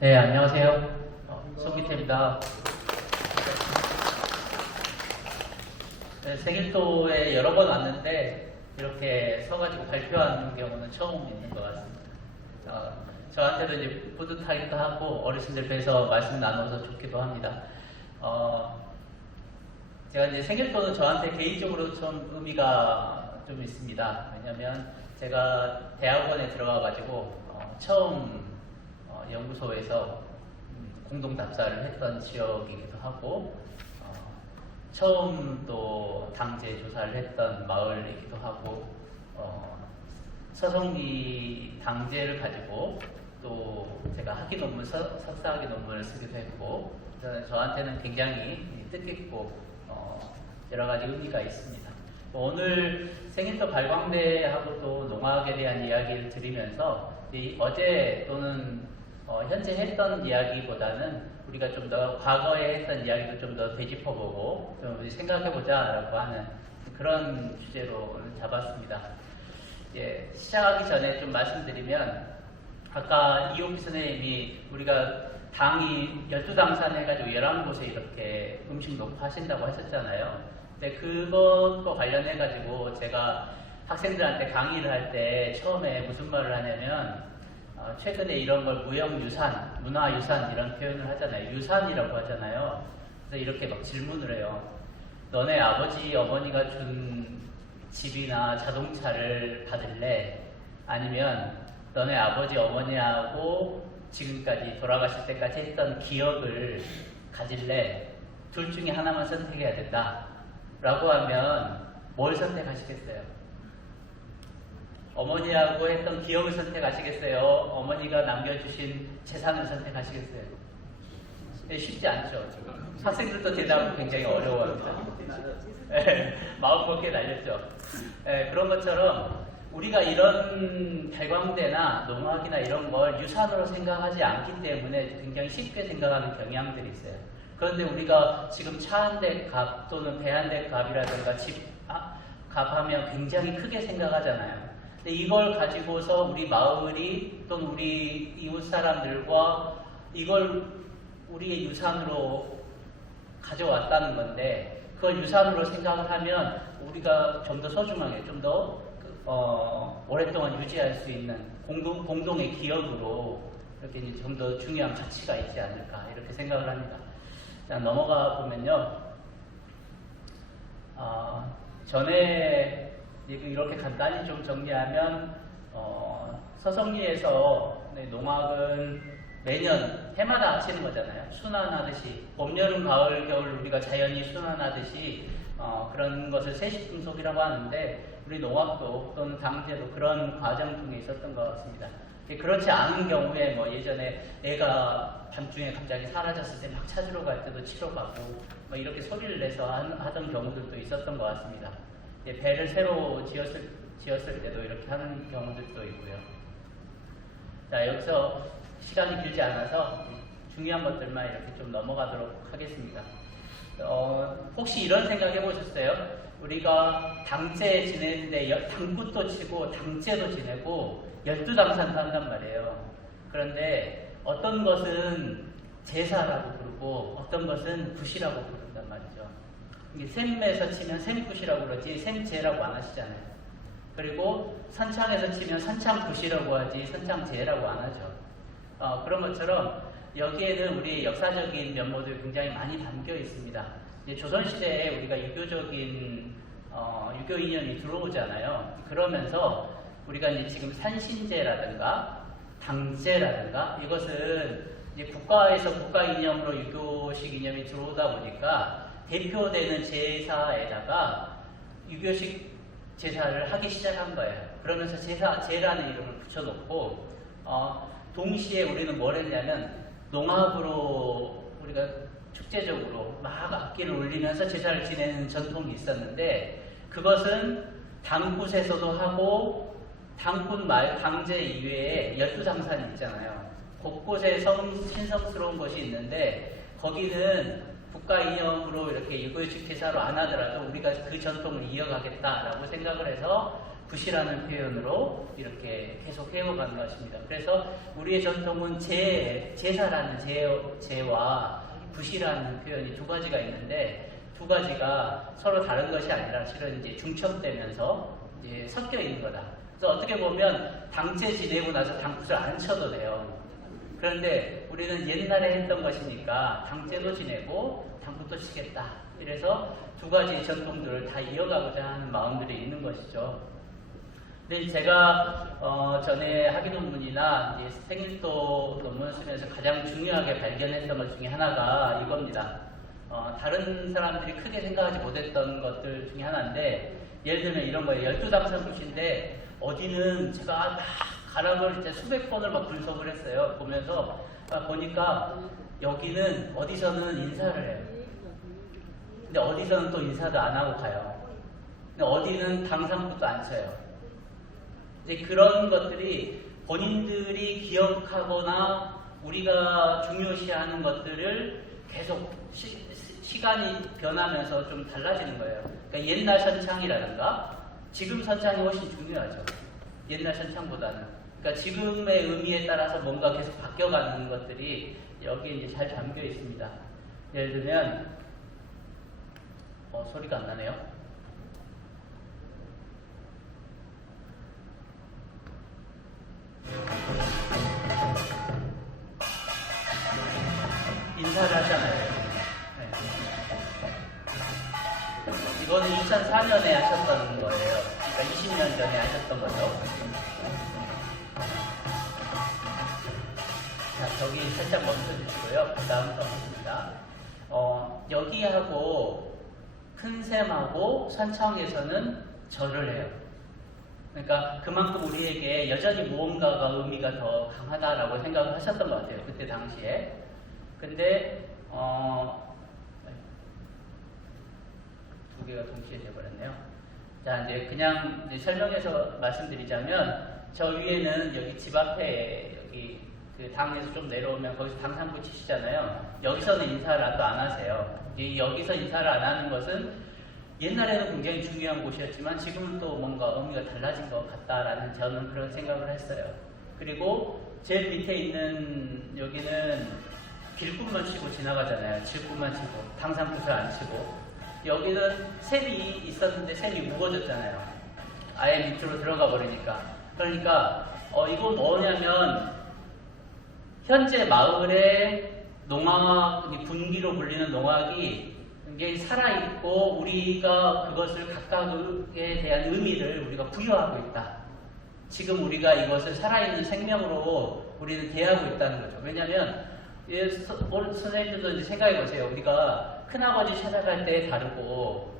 네, 안녕하세요. 송기태입니다. 네, 생일도에 여러 번 왔는데 이렇게 서가지고 발표하는 경우는 처음 있는 것 같습니다. 저한테도 이제 뿌듯하기도 하고 어르신들 뵈서 말씀 나눠서 좋기도 합니다. 제가 이제 생일도는 저한테 개인적으로 좀 의미가 좀 있습니다. 왜냐하면 제가 대학원에 들어와가지고 처음 연구소에서 공동 답사를 했던 지역이기도 하고 처음 또 당제 조사를 했던 마을이기도 하고 서성기 당제를 가지고 또 제가 학위 논문, 석사학위 논문을 쓰기도 했고 저한테는 굉장히 뜻깊고 여러 가지 의미가 있습니다. 오늘 생일도 발광대하고 또 농학에 대한 이야기를 드리면서 어제 또는 현재 했던 이야기보다는 우리가 좀 더 과거에 했던 이야기도 좀 더 되짚어보고 좀 생각해보자 라고 하는 그런 주제로 오늘 잡았습니다. 시작하기 전에 좀 말씀드리면 아까 이호피 선생님이 우리가 당이 12당산 해가지고 11곳에 이렇게 음식 놓고 하신다고 하셨잖아요. 근데 그것과 관련해가지고 제가 학생들한테 강의를 할 때 처음에 무슨 말을 하냐면 최근에 이런 걸 무형유산, 문화유산 이런 표현을 하잖아요. 유산이라고 하잖아요. 그래서 이렇게 막 질문을 해요. 너네 아버지, 어머니가 준 집이나 자동차를 받을래? 아니면 너네 아버지, 어머니하고 지금까지 돌아가실 때까지 했던 기억을 가질래? 둘 중에 하나만 선택해야 된다. 라고 하면 뭘 선택하시겠어요? 어머니하고 했던 기억을 선택하시겠어요? 어머니가 남겨주신 재산을 선택하시겠어요? 쉽지 않죠. 학생들도 대답을 굉장히 어려워합니다. 마음먹기에 날렸죠. 그런 것처럼 우리가 이런 발광대나 농학이나 이런 걸 유산으로 생각하지 않기 때문에 굉장히 쉽게 생각하는 경향들이 있어요. 그런데 우리가 지금 차 한 대 값 또는 배 한 대 값이라든가 집 값하면 굉장히 크게 생각하잖아요. 근데 이걸 가지고서 우리 마을이 또는 우리 이웃 사람들과 이걸 우리의 유산으로 가져왔다는 건데 그걸 유산으로 생각을 하면 우리가 좀 더 소중하게 좀 더 오랫동안 유지할 수 있는 공동의 기억으로 이렇게 좀 더 중요한 가치가 있지 않을까 이렇게 생각을 합니다. 자, 넘어가 보면요. 전에 이렇게 간단히 좀 정리하면 서성리에서 농학은 매년 해마다 하시는 거잖아요. 순환하듯이 봄, 여름, 가을, 겨울 우리가 자연이 순환하듯이 그런 것을 세시금속이라고 하는데 우리 농학도 또는 당제도 그런 과정 중에 있었던 것 같습니다. 그렇지 않은 경우에 예전에 애가 밤중에 갑자기 사라졌을 때 막 찾으러 갈 때도 치러 가고 이렇게 소리를 내서 하던 경우들도 있었던 것 같습니다. 배를 새로 지었을 때도 이렇게 하는 경우들도 있고요. 자, 여기서 시간이 길지 않아서 중요한 것들만 이렇게 좀 넘어가도록 하겠습니다. 혹시 이런 생각 해보셨어요? 우리가 당제 지내는데 당굿도 치고 당제도 지내고 12당산도 한단 말이에요. 그런데 어떤 것은 제사라고 부르고 어떤 것은 굿이라고 부른단 말이죠. 샘에서 치면 샘굿이라고 그러지 샘제라고 안 하시잖아요. 그리고 선창에서 치면 선창굿이라고 하지 선창제라고 안 하죠. 그런 것처럼 여기에는 우리 역사적인 면모들이 굉장히 많이 담겨 있습니다. 조선시대에 우리가 유교적인 유교 이념이 들어오잖아요. 그러면서 우리가 이제 지금 산신제라든가 당제라든가 이것은 이제 국가에서 국가 이념으로 유교식 이념이 들어오다 보니까 대표되는 제사에다가 유교식 제사를 하기 시작한 거예요. 그러면서 제라는 이름을 붙여놓고 동시에 우리는 뭘 했냐면 농악으로 우리가 축제적으로 막 악기를 울리면서 제사를 지내는 전통이 있었는데 그것은 당굿에서도 하고 당굿 당제 이외에 12당산이 있잖아요. 곳곳에 신성스러운 것이 있는데 거기는 국가 이념으로 이렇게 유교식 제사로 안 하더라도 우리가 그 전통을 이어가겠다라고 생각을 해서 붓이라는 표현으로 이렇게 계속 해오가는 것입니다. 그래서 우리의 전통은 제사라는 제와 붓이라는 표현이 두 가지가 있는데 두 가지가 서로 다른 것이 아니라 실은 이제 중첩되면서 이제 섞여 있는 거다. 그래서 어떻게 보면 당제 지내고 나서 당붓을 안 쳐도 돼요. 그런데 우리는 옛날에 했던 것이니까 당제도 지내고 당붓도 치겠다. 이래서 두 가지 전통들을 다 이어가고자 하는 마음들이 있는 것이죠. 근데 제가 전에 학위 논문이나 이제 생일도 논문을 쓰면서 가장 중요하게 발견했던 것 중에 하나가 이겁니다. 다른 사람들이 크게 생각하지 못했던 것들 중에 하나인데 예를 들면 이런 거예요. 12당산붓인데 어디는 제가 막 가락을 진짜 수백 번을 막 분석을 했어요. 보면서 보니까 여기는 어디서는 인사를 해요. 근데 어디서는 또 인사도 안 하고 가요. 근데 어디는 당산붓도 안 쳐요. 이제 그런 것들이 본인들이 기억하거나 우리가 중요시하는 것들을 계속 시간이 변하면서 좀 달라지는 거예요. 그러니까 옛날 선창이라든가 지금 선창이 훨씬 중요하죠. 옛날 선창보다는. 그러니까 지금의 의미에 따라서 뭔가 계속 바뀌어가는 것들이 여기에 이제 잘 담겨 있습니다. 예를 들면 소리가 안 나네요. 인사를 하잖아요. 네. 이거는 2004년에 하셨던 거예요. 그러니까 20년 전에 하셨던 거죠. 자, 저기 살짝 멈춰주시고요. 그 다음 써보겠습니다. 여기하고 큰 샘하고 선창에서는 절을 해요. 그러니까 그만큼 우리에게 여전히 무언가가 의미가 더 강하다라고 생각을 하셨던 것 같아요. 그때 당시에. 근데 두 개가 동시에 돼버렸네요. 자, 이제 그냥 이제 설명해서 말씀드리자면 저 위에는 여기 집 앞에 여기 그 당에서 좀 내려오면 거기서 당산부 치시잖아요. 여기서는 인사를 또 안 하세요. 여기서 인사를 안 하는 것은 옛날에는 굉장히 중요한 곳이었지만 지금은 또 뭔가 의미가 달라진 것 같다라는 저는 그런 생각을 했어요. 그리고 제일 밑에 있는 여기는 길꿈만 치고 지나가잖아요. 질꿈만 치고 당산붓을 안 치고 여기는 샘이 있었는데 샘이 무거워졌잖아요. 아예 밑으로 들어가 버리니까. 그러니까 이건 뭐냐면 현재 마을의 농악이 분기로 불리는 농악이 굉장히 살아있고 우리가 그것을 각각에 대한 의미를 우리가 부여하고 있다. 지금 우리가 이것을 살아있는 생명으로 우리는 대하고 있다는 거죠. 왜냐하면 선생님들도 이제 생각해 보세요. 우리가 큰아버지 찾아갈 때 다르고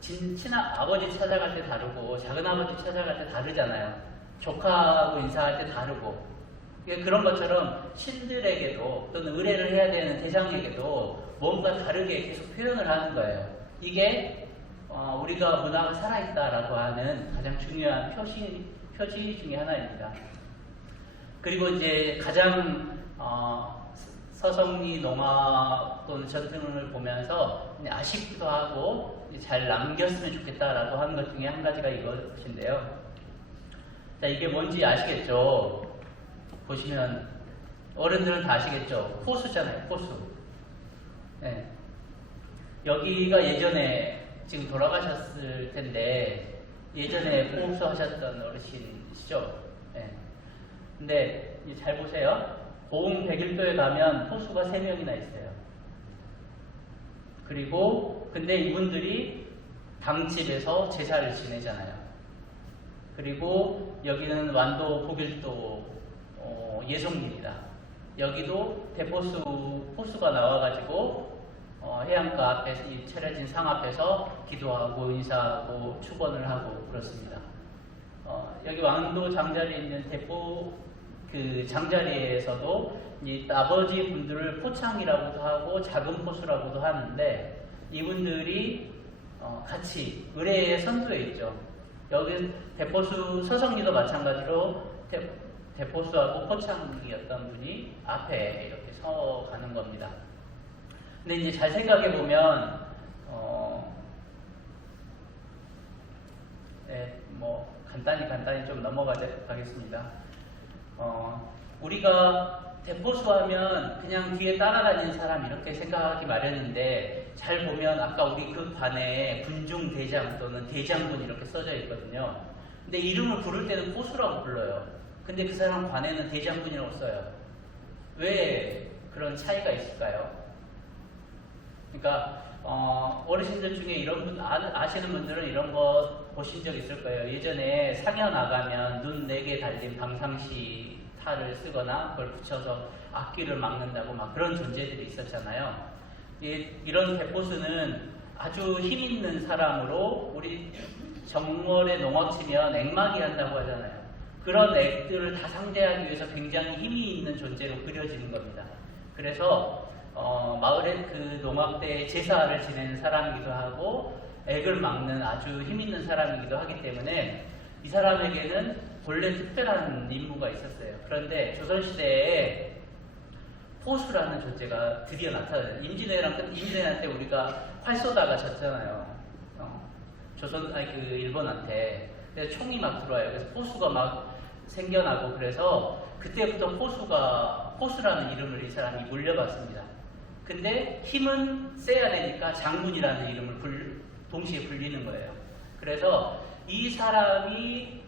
친아버지 찾아갈 때 다르고 작은아버지 찾아갈 때 다르잖아요. 조카하고 인사할 때 다르고 그런 것처럼 신들에게도 또는 의뢰를 해야 되는 대상에게도 뭔가 다르게 계속 표현을 하는 거예요. 이게 우리가 문화가 살아있다라고 하는 가장 중요한 표시 중에 하나입니다. 그리고 이제 가장 서성리 농악 또는 전통을 보면서 아쉽기도 하고 잘 남겼으면 좋겠다라고 하는 것 중에 한 가지가 이것인데요. 자, 이게 뭔지 아시겠죠? 보시면 어른들은 다 아시겠죠? 호수잖아요. 호수. 네. 여기가 예전에 지금 돌아가셨을 텐데 예전에 호수 하셨던 어르신이시죠? 네. 근데 잘 보세요. 보흥 101도에 가면 호수가 3명이나 있어요. 그리고 근데 이분들이 당집에서 제사를 지내잖아요. 그리고 여기는 완도 복일도 예송리입니다. 여기도 호수가 나와가지고 해안가 앞에서 차려진 상 앞에서 기도하고 인사하고 축원을 하고 그렇습니다. 여기 왕도 장자리에 있는 대포 그 장자리에서도 이 아버지 분들을 포창이라고도 하고 작은 포수라고도 하는데 이분들이 같이 의례에 선두에 있죠. 여기 대포수 서성리도 마찬가지로 대포수하고 포창이었던 분이 앞에 이렇게 서가는 겁니다. 근데 이제 잘 생각해 보면 간단히 좀 넘어가겠습니다. 우리가 대포수하면 그냥 뒤에 따라다니는 사람 이렇게 생각하기 마련인데, 잘 보면 아까 우리 그 관에 군중대장 또는 대장군 이렇게 써져 있거든요. 근데 이름을 부를 때는 포수라고 불러요. 근데 그 사람 관에는 대장군이라고 써요. 왜 그런 차이가 있을까요? 그러니까 어르신들 중에 이런 분 아시는 분들은 이런 거 보신 적 있을 거예요. 예전에 상여 나가면 눈 4개 달린 방상시 탈을 쓰거나 그걸 붙여서 앞귀를 막는다고 막 그런 존재들이 있었잖아요. 이런 대포수는 아주 힘 있는 사람으로, 우리 정월에 농업 치면 액막이 한다고 하잖아요. 그런 액들을 다 상대하기 위해서 굉장히 힘이 있는 존재로 그려지는 겁니다. 그래서 마을의 그 농업 때 제사를 지내는 사람이기도 하고 액을 막는 아주 힘 있는 사람이기도 하기 때문에 이 사람에게는 본래 특별한 임무가 있었어요. 그런데 조선시대에 포수라는 존재가 드디어 나타나요. 임진왜란 때 우리가 활 쏘다가 졌잖아요. 일본한테. 그래서 총이 막 들어와요. 그래서 포수가 막 생겨나고, 그래서 그때부터 포수라는 이름을 이 사람이 물려봤습니다. 근데 힘은 세야 되니까 장군이라는 이름을 동시에 불리는 거예요. 그래서 이 사람이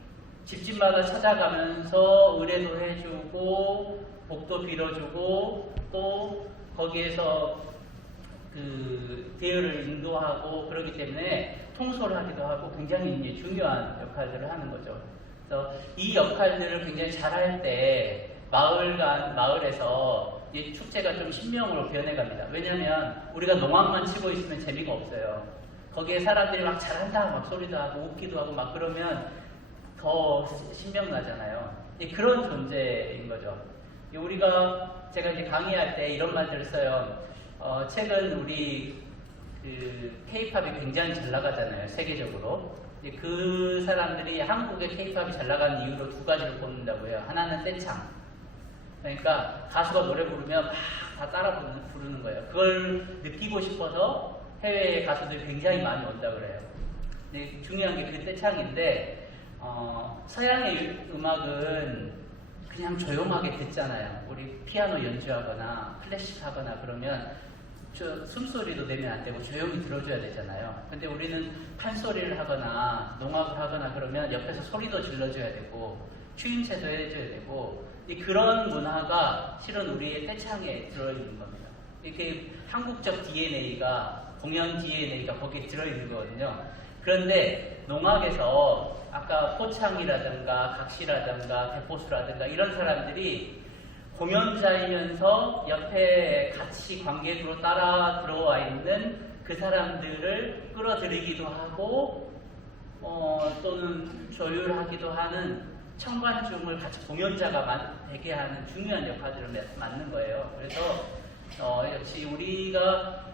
집집마다 찾아가면서 의뢰도 해주고 복도 빌어주고 또 거기에서 그 대열을 인도하고 그러기 때문에 통솔을 하기도 하고 굉장히 이제 중요한 역할들을 하는 거죠. 그래서 이 역할들을 굉장히 잘할 때 마을에서 이 축제가 좀 신명으로 변해갑니다. 왜냐하면 우리가 농악만 치고 있으면 재미가 없어요. 거기에 사람들이 막 잘한다 막 소리도 하고 웃기도 하고 막 그러면 더 신명나잖아요. 그런 존재인 거죠. 제가 이제 강의할 때 이런 말들을 써요. 최근 우리 K-팝이 굉장히 잘 나가잖아요, 세계적으로. 그 사람들이 한국의 K-팝이 잘 나가는 이유로 2가지를 꼽는다고 해요. 하나는 떼창. 그러니까 가수가 노래 부르면 막 다 따라 부르는 거예요. 그걸 느끼고 싶어서 해외 가수들이 굉장히 많이 온다 그래요. 근데 중요한 게 그 떼창인데, 서양의 음악은 그냥 조용하게 듣잖아요. 우리 피아노 연주하거나 클래식 하거나 그러면 숨소리도 내면 안 되고 조용히 들어줘야 되잖아요. 근데 우리는 판소리를 하거나 농악을 하거나 그러면 옆에서 소리도 질러줘야 되고 추임새도 해줘야 되고, 그런 문화가 실은 우리의 떼창에 들어있는 겁니다. 이렇게 한국적 DNA가, 공연 DNA가 거기에 들어있는 거거든요. 그런데 농악에서 아까 포창이라든가 각시라든가 대포수라든가 이런 사람들이 공연자이면서 옆에 같이 관객으로 따라 들어와 있는 그 사람들을 끌어들이기도 하고 또는 조율하기도 하는 청관중을 같이 공연자가 되게 하는 중요한 역할들을 맡는 거예요. 그래서 역시 우리가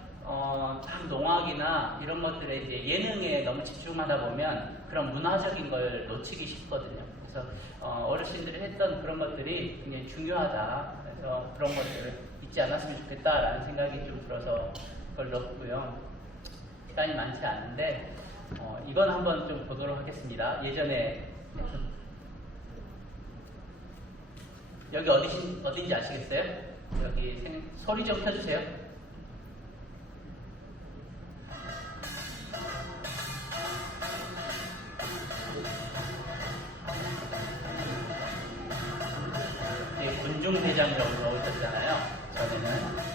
참 농악이나 이런 것들에 이제 예능에 너무 집중하다 보면 그런 문화적인 걸 놓치기 쉽거든요. 그래서 어르신들이 했던 그런 것들이 굉장히 중요하다. 그래서 그런 것들을 잊지 않았으면 좋겠다라는 생각이 좀 들어서 그걸 넣었고요. 시간이 많지 않은데 이건 한번 좀 보도록 하겠습니다. 예전에 여기 어딘지 아시겠어요? 여기 소리 좀 켜주세요. 군중대장이라고 넣으셨잖아요. 전에는.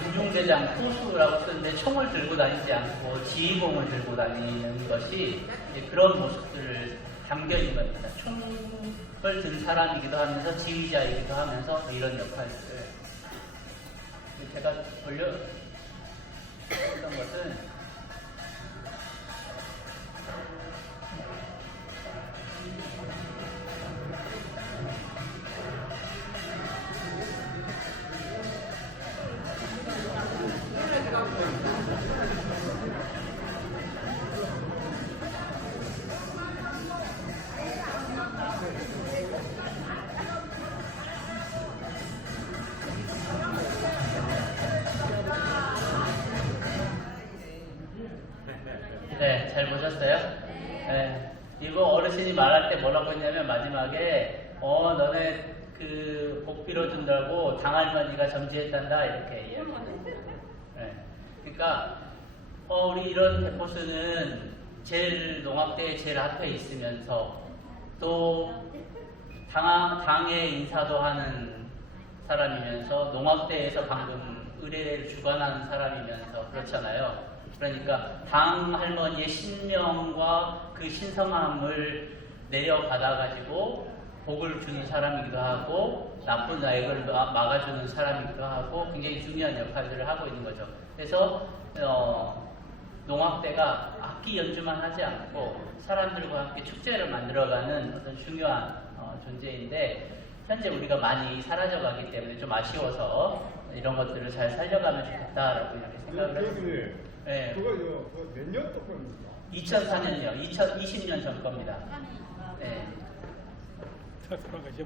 군중대장 포수라고 쓰는데 총을 들고 다니지 않고 지휘봉을 들고 다니는 것이 그런 모습들을 담겨 있는 겁니다. 총을 든 사람이기도 하면서 지휘자이기도 하면서 이런 역할들을 제가 했던 것은 네, 잘 보셨어요? 네. 이거 어르신이 말할 때 뭐라고 했냐면 마지막에 너네 그 복 빌어준다고 당할머니가 점지했단다 이렇게 이야기해요. 네. 그러니까 우리 이런 대포스는 제일 농악대에 제일 앞에 있으면서 또 당의 인사도 하는 사람이면서 농악대에서 방금 의례를 주관하는 사람이면서 그렇잖아요. 그러니까 당 할머니의 신명과 그 신성함을 내려받아가지고 복을 주는 사람이기도 하고 나쁜 나액을 막아주는 사람이기도 하고 굉장히 중요한 역할들을 하고 있는 거죠. 그래서 농악대가 악기 연주만 하지 않고 사람들과 함께 축제를 만들어가는 어떤 중요한 존재인데 현재 우리가 많이 사라져가기 때문에 좀 아쉬워서 이런 것들을 잘 살려가면 좋겠다라고 이렇게 생각을 했습니다. 네. 그거 몇 년 동안입니까? 2004년이요. 2020년 전 겁니다. 네.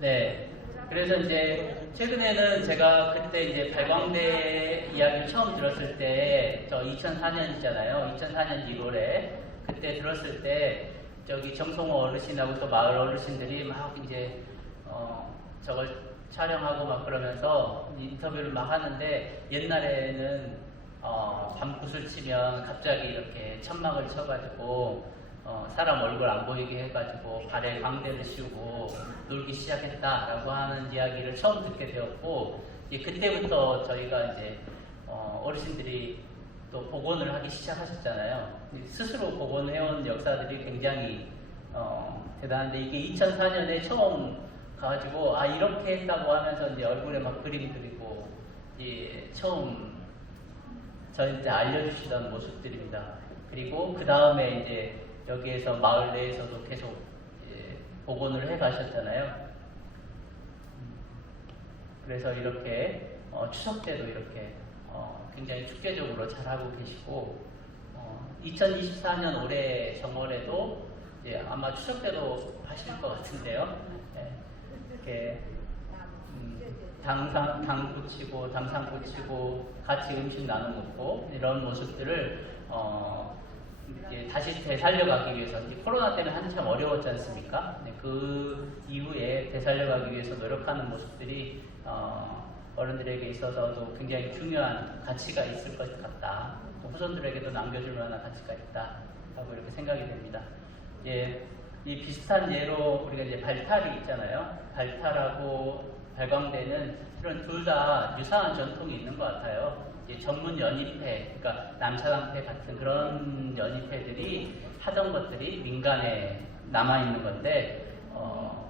네. 그래서 이제 최근에는 제가 그때 이제 발광대 이야기를 처음 들었을 때 저 2004년이잖아요. 2004년 1월에 그때 들었을 때 저기 정성호 어르신하고 또 마을 어르신들이 막 이제 저걸 촬영하고 막 그러면서 인터뷰를 막 하는데 옛날에는 밤굿을 치면 갑자기 이렇게 천막을 쳐가지고 사람 얼굴 안 보이게 해가지고 발에 광대를 씌우고 놀기 시작했다라고 하는 이야기를 처음 듣게 되었고 그때부터 저희가 이제 어르신들이 또 복원을 하기 시작하셨잖아요. 스스로 복원해온 역사들이 굉장히 대단한데 이게 2004년에 처음 가가지고 이렇게 했다고 하면서 이제 얼굴에 막 그림 그리고 처음 저희한테 알려주시던 모습들입니다. 그리고 그 다음에 이제 여기에서 마을 내에서도 계속 복원을 해 가셨잖아요. 그래서 이렇게 추석 때도 이렇게 굉장히 축제적으로 잘하고 계시고 2024년 올해 정월에도 아마 추석 때도 하실 것 같은데요. 이렇게 당구 치고 담상구 치고 같이 음식 나눠 먹고 이런 모습들을 이제 다시 되살려가기 위해서 코로나 때는 한참 어려웠지 않습니까? 그 이후에 되살려가기 위해서 노력하는 모습들이 어른들에게 있어서도 굉장히 중요한 가치가 있을 것 같다. 후손들에게도 남겨줄 만한 가치가 있다라고 이렇게 생각이 됩니다. 이 비슷한 예로 우리가 이제 발탈이 있잖아요. 발탈하고 발광대는 이런 둘 다 유사한 전통이 있는 것 같아요. 전문 연희패, 그러니까 남사당패 같은 그런 연희패들이 하던 것들이 민간에 남아있는 건데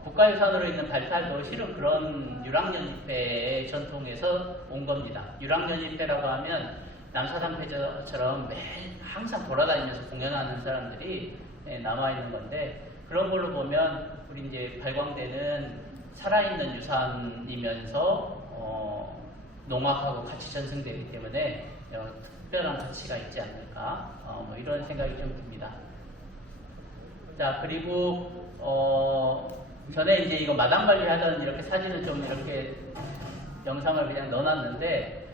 국가유산으로 있는 발탈도 실은 그런 유랑연희패의 전통에서 온 겁니다. 유랑연희패라고 하면 남사당패처럼 매일 항상 돌아다니면서 공연하는 사람들이 남아있는 건데 그런 걸로 보면 우리 이제 발광대는 살아있는 유산이면서 농악하고 같이 전승되기 때문에 특별한 가치가 있지 않을까 뭐 이런 생각이 좀 듭니다. 자 그리고 전에 이제 이거 마당 관리하던 이렇게 사진을 좀 이렇게 영상을 그냥 넣어놨는데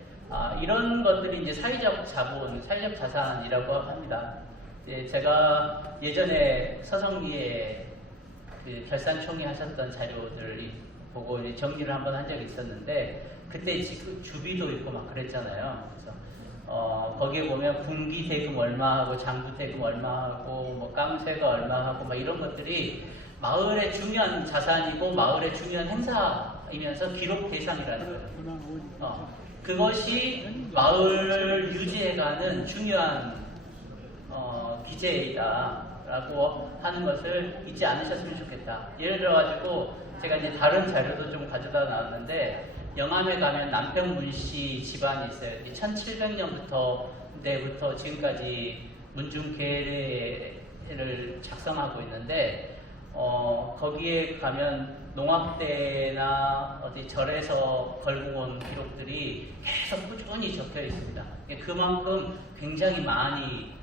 이런 것들이 이제 사회적 자본, 사회적 자산이라고 합니다. 제가 예전에 서성기에 그 결산총회 하셨던 자료들을 보고 이제 정리를 한번 한 적이 있었는데 그때 지금 주비도 있고 막 그랬잖아요. 그래서 거기에 보면 군기 대금 얼마하고 장부 대금 얼마하고 뭐 깡쇠가 얼마하고 막 이런 것들이 마을의 중요한 자산이고 마을의 중요한 행사이면서 기록 대상이라는 거예요. 그것이 마을 유지해가는 중요한 기재이다라고 하는 것을 잊지 않으셨으면 좋겠다. 예를 들어가지고 제가 이제 다른 자료도 좀 가져다 놨는데 영암에 가면 남평문씨 집안이 있어요. 1700년부터 지금까지 문중계례를 작성하고 있는데 거기에 가면 농악대나 어디 절에서 걸고 온 기록들이 계속 꾸준히 적혀 있습니다. 그만큼 굉장히 많이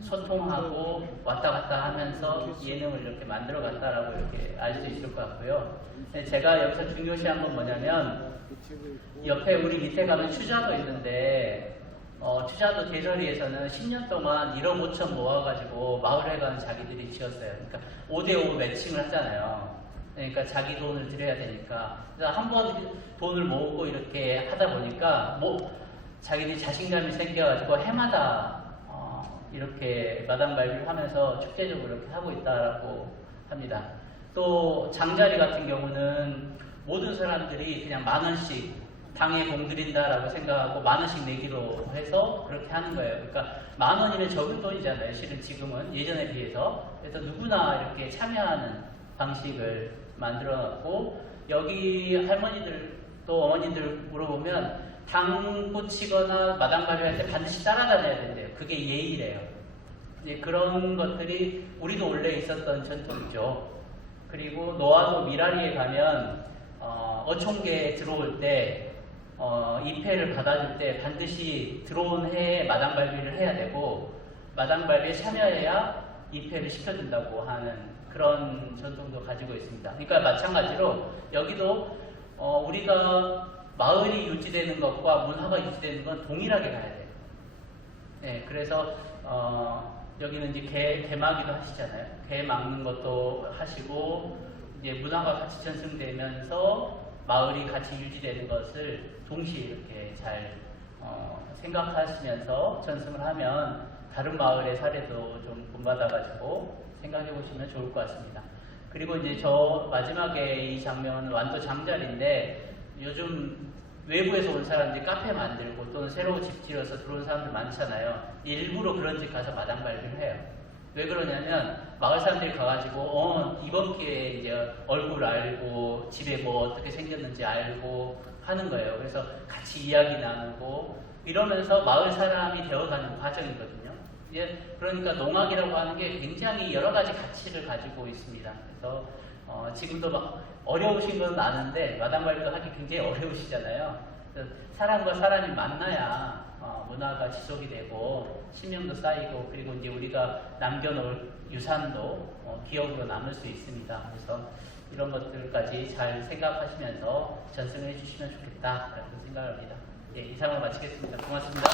소통하고 왔다 갔다 하면서 예능을 이렇게 만들어 갔다라고 이렇게 알 수 있을 것 같고요. 제가 여기서 중요시한 건 뭐냐면 옆에 우리 밑에 가면 추자도 있는데 투자도 대저리에서는 10년 동안 1억 5천 모아가지고 마을회관 자기들이 지었어요. 그러니까 5대5 매칭을 하잖아요. 그러니까 자기 돈을 들여야 되니까. 그래서 한 번 돈을 모으고 이렇게 하다 보니까 자기들이 자신감이 생겨가지고 해마다 이렇게 마당 발굴을 하면서 축제적으로 이렇게 하고 있다라고 합니다. 또 장자리 같은 경우는 모든 사람들이 그냥 10,000원씩 당에 공드린다라고 생각하고 10,000원씩 내기로 해서 그렇게 하는 거예요. 그러니까 10,000원이면 적은 돈이잖아요. 실은 지금은 예전에 비해서. 그래서 누구나 이렇게 참여하는 방식을 만들어놨고, 여기 할머니들 또 어머니들 물어보면 당구 치거나 마당 발효할 때 반드시 따라다녀야 된대요. 그게 예의래요. 이제 그런 것들이 우리도 원래 있었던 전통이죠. 그리고 노화도 미라리에 가면 어촌계 들어올 때 입회를 받아줄 때 반드시 들어온 해에 마당 발효를 해야 되고, 마당 발효에 참여해야 입회를 시켜준다고 하는 그런 전통도 가지고 있습니다. 그러니까 마찬가지로 여기도 우리가 마을이 유지되는 것과 문화가 유지되는 건 동일하게 가야 돼요. 네, 그래서 여기는 이제 개막이도 하시잖아요. 개 막는 것도 하시고, 이제 문화가 같이 전승되면서 마을이 같이 유지되는 것을 동시에 이렇게 잘 생각하시면서 전승을 하면 다른 마을의 사례도 좀 본받아가지고 생각해 보시면 좋을 것 같습니다. 그리고 이제 저 마지막에 이 장면은 완도 장자리인데, 요즘 외부에서 온 사람들이 카페 만들고 또는 새로 집 지어서 들어온 사람들 많잖아요. 일부러 그런 집 가서 마당 발굴을 해요. 왜 그러냐면 마을 사람들이 가가지고 이번 기회에 이제 얼굴 알고 집에 뭐 어떻게 생겼는지 알고 하는 거예요. 그래서 같이 이야기 나누고 이러면서 마을 사람이 되어가는 과정이거든요. 이제 그러니까 농악이라고 하는 게 굉장히 여러 가지 가치를 가지고 있습니다. 그래서 지금도 막 어려우신 건 아는데 마당 발굴도 하기 굉장히 어려우시잖아요. 그래서 사람과 사람이 만나야 문화가 지속이 되고 신명도 쌓이고, 그리고 이제 우리가 남겨놓을 유산도 기억으로 남을 수 있습니다. 그래서 이런 것들까지 잘 생각하시면서 전승을 해주시면 좋겠다라고 생각합니다. 예, 이상으로 마치겠습니다. 고맙습니다.